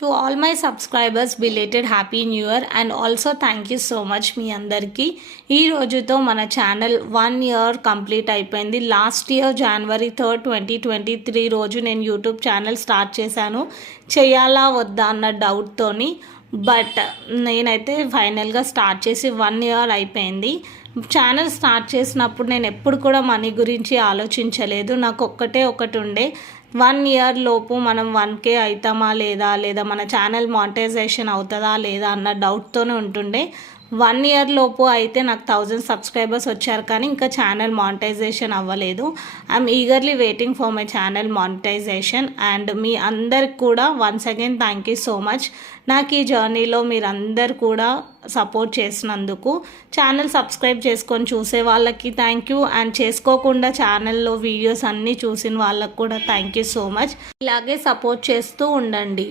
To all my subscribers belated happy new year and also thank you so much మీ అందరికీ. ఈ రోజుతో మన ఛానల్ 1 ఇయర్ కంప్లీట్ అయిపోయింది. లాస్ట్ ఇయర్ January 3, 2023 రోజు నేను యూట్యూబ్ ఛానల్ స్టార్ట్ చేశాను. చేయాలా వద్దా అన్న డౌట్తోని, బట్ నేనైతే ఫైనల్గా స్టార్ట్ చేసి 1 ఇయర్ అయిపోయింది. ఛానల్ స్టార్ట్ చేసినప్పుడు నేను ఎప్పుడు కూడా మనీ గురించి ఆలోచించలేదు. నాకు ఒకటి ఉండే, 1 ఇయర్ లోపు మనం 1K అవుతామా లేదా మన ఛానల్ మానిటైజేషన్ అవుతుందా లేదా అన్న డౌట్తోనే ఉంటుండే. 1 ఇయర్ లోపు అయితే నాకు 1000 సబ్స్క్రైబర్స్ వచ్చారు, కానీ ఇంకా ఛానల్ మానిటైజేషన్ అవ్వలేదు. I'm eagerly waiting for my channel monetization. And మీ అందరికి కూడా once again thank you so much. నాకు ఈ జర్నీలో మీరందరు కూడా సపోర్ట్ చేసినందుకు. ఛానల్ సబ్స్క్రైబ్ చేసుకొని చూసే వాళ్ళకి థ్యాంక్ యూ, అండ్ చేసుకోకుండా ఛానల్లో వీడియోస్ అన్నీ చూసిన వాళ్ళకి కూడా థ్యాంక్ యూ సో మచ్. ఇలాగే సపోర్ట్ చేస్తూ ఉండండి.